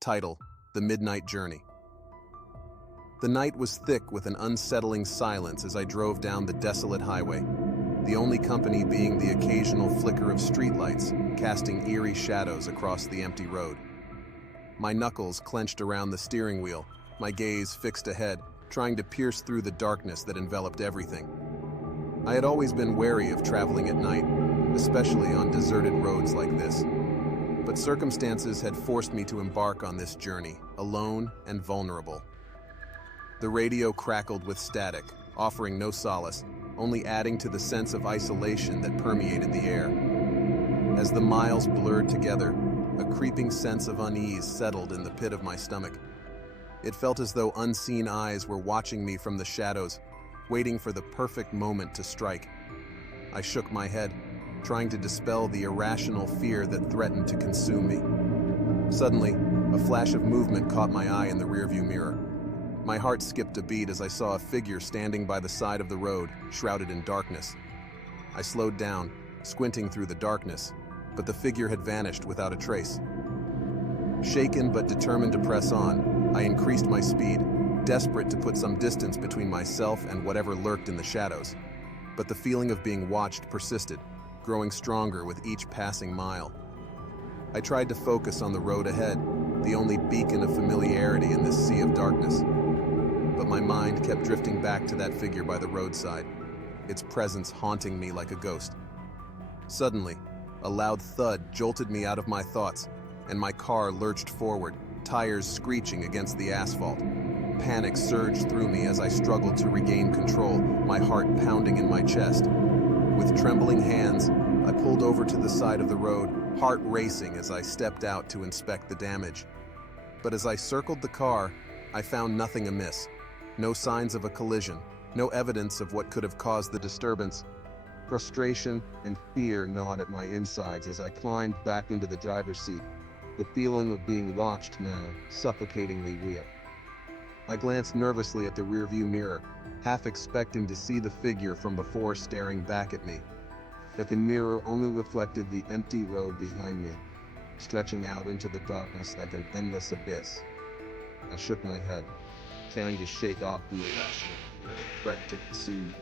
Title: The Midnight Journey. The night was thick with an unsettling silence as I drove down the desolate highway, the only company being the occasional flicker of streetlights casting eerie shadows across the empty road. My knuckles clenched around the steering wheel, my gaze fixed ahead, trying to pierce through the darkness that enveloped everything. I had always been wary of traveling at night, especially on deserted roads like this. But circumstances had forced me to embark on this journey, alone and vulnerable. The radio crackled with static, offering no solace, only adding to the sense of isolation that permeated the air. As the miles blurred together, a creeping sense of unease settled in the pit of my stomach. It felt as though unseen eyes were watching me from the shadows, waiting for the perfect moment to strike. I shook my head, trying to dispel the irrational fear that threatened to consume me. Suddenly, a flash of movement caught my eye in the rearview mirror. My heart skipped a beat as I saw a figure standing by the side of the road, shrouded in darkness. I slowed down, squinting through the darkness, but the figure had vanished without a trace. Shaken but determined to press on, I increased my speed, desperate to put some distance between myself and whatever lurked in the shadows. But the feeling of being watched persisted, growing stronger with each passing mile. I tried to focus on the road ahead, the only beacon of familiarity in this sea of darkness. But my mind kept drifting back to that figure by the roadside, its presence haunting me like a ghost. Suddenly, a loud thud jolted me out of my thoughts, and my car lurched forward, tires screeching against the asphalt. Panic surged through me as I struggled to regain control, my heart pounding in my chest. With trembling hands, I pulled over to the side of the road, heart racing as I stepped out to inspect the damage. But as I circled the car, I found nothing amiss. No signs of a collision, no evidence of what could have caused the disturbance. Frustration and fear gnawed at my insides as I climbed back into the driver's seat, the feeling of being watched now suffocatingly real. I glanced nervously at the rearview mirror, half expecting to see the figure from before staring back at me. But the mirror only reflected the empty road behind me, stretching out into the darkness like an endless abyss. I shook my head, trying to shake off the irrational threat to consume.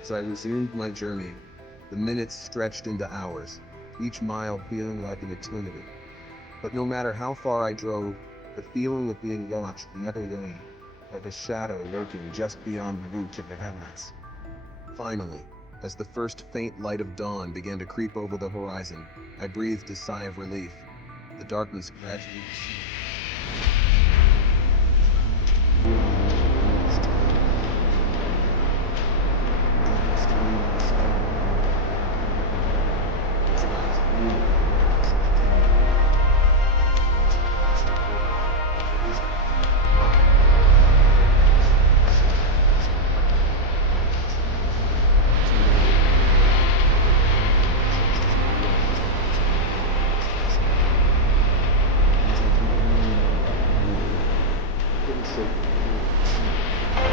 As I resumed my journey, the minutes stretched into hours, each mile feeling like an eternity. But no matter how far I drove, the feeling of being watched never waned, like a shadow lurking just beyond the reach of the headlights. Finally, as the first faint light of dawn began to creep over the horizon, I breathed a sigh of relief. The darkness gradually receded,